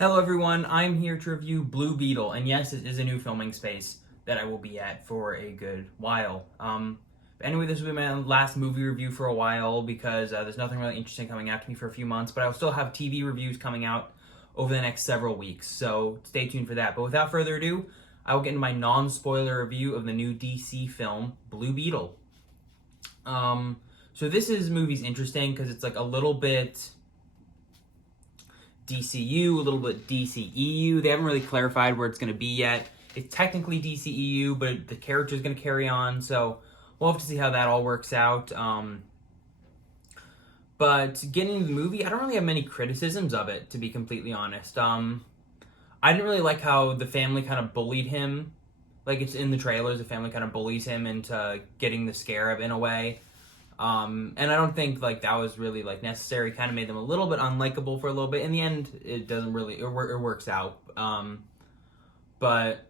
Hello everyone, I'm here to review Blue Beetle, and yes, it is a new filming space that I will be at for a good while. But anyway, this will be my last movie review for a while because there's nothing really interesting coming out to me for a few months, but I'll still have TV reviews coming out over the next several weeks, so stay tuned for that. But without further ado, I will get into my non-spoiler review of the new DC film, Blue Beetle. So this movie's interesting because it's like a little bit DCU, a little bit DCEU. They haven't really clarified where it's going to be yet. It's technically DCEU, but the character's going to carry on, so we'll have to see how that all works out. But getting into the movie, I don't really have many criticisms of it, to be completely honest. I didn't really like how the family kind of bullied him. Like, it's in the trailers, the family kind of bullies him into getting the scarab in a way. And I don't think like that was really like necessary. Kind of made them a little bit unlikable for a little bit. In the end, it doesn't really it works out. But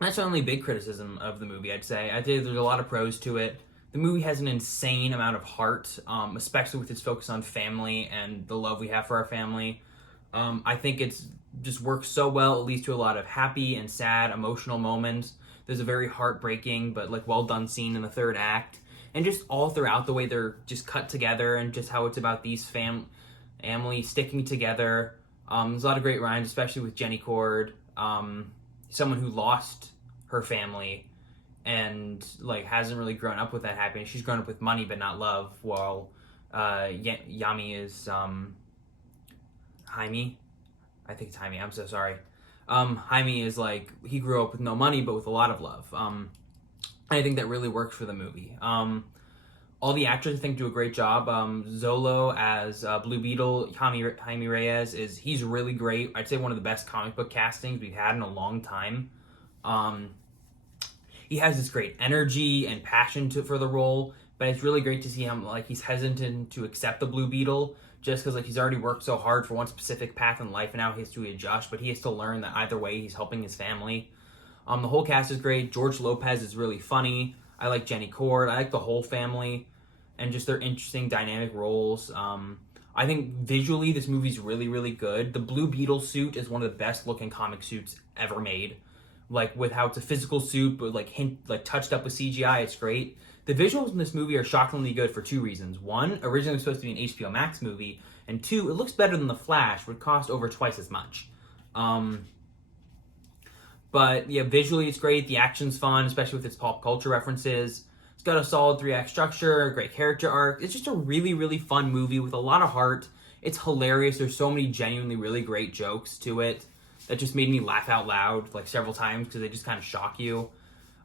that's the only big criticism of the movie. I'd say there's a lot of pros to it. The movie has an insane amount of heart, especially with its focus on family and the love we have for our family. I think it's just works so well. It leads to a lot of happy and sad, emotional moments. There's a very heartbreaking but like well done scene in the third act. And just all throughout the way they're just cut together and just how it's about these family sticking together. There's a lot of great rhymes, especially with Jenny Cord, someone who lost her family and like hasn't really grown up with that happiness. She's grown up with money but not love, while Yami is Jaime. I think it's Jaime. I'm so sorry. Jaime is like, he grew up with no money but with a lot of love. I think that really works for the movie. All the actors, I think, do a great job. Zolo as Blue Beetle, Jaime Reyes, he's really great. I'd say one of the best comic book castings we've had in a long time. He has this great energy and passion for the role, but it's really great to see him, like, he's hesitant to accept the Blue Beetle just because, like, he's already worked so hard for one specific path in life and now he has to adjust, but he has to learn that either way he's helping his family. The whole cast is great. George Lopez is really funny. I like Jenny Cord. I like the whole family and just their interesting dynamic roles. I think visually this movie's really, really good. The Blue Beetle suit is one of the best looking comic suits ever made. Like, with how it's a physical suit, but like touched up with CGI, it's great. The visuals in this movie are shockingly good for two reasons. One, originally it was supposed to be an HBO Max movie, and two, it looks better than The Flash, which cost over twice as much. But yeah, visually it's great. The action's fun, especially with its pop culture references. It's got a solid 3-act structure, great character arc. It's just a really, really fun movie with a lot of heart. It's hilarious. There's so many genuinely really great jokes to it that just made me laugh out loud like several times because they just kind of shock you.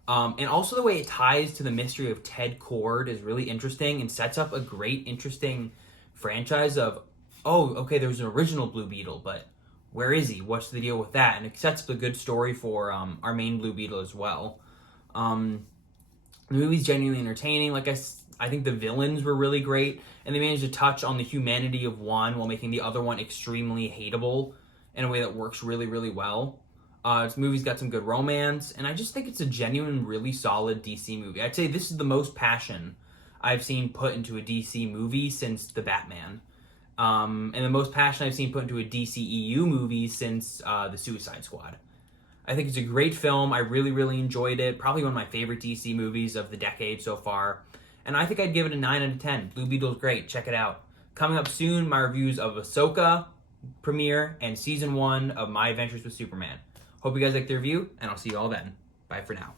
And also the way it ties to the mystery of Ted Cord is really interesting and sets up a great, interesting franchise of, oh, okay, there was an original Blue Beetle, but where is he? What's the deal with that? And it sets up a good story for our main Blue Beetle as well. The movie's genuinely entertaining. Like I think the villains were really great, and they managed to touch on the humanity of one while making the other one extremely hateable in a way that works really, really well. This movie's got some good romance, and I just think it's a genuine, really solid DC movie. I'd say this is the most passion I've seen put into a DC movie since The Batman. And the most passion I've seen put into a DCEU movie since The Suicide Squad. I think it's a great film. I really, really enjoyed it. Probably one of my favorite DC movies of the decade so far. And I think I'd give it a 9 out of 10. Blue Beetle's great. Check it out. Coming up soon, my reviews of Ahsoka premiere and Season 1 of My Adventures with Superman. Hope you guys liked the review, and I'll see you all then. Bye for now.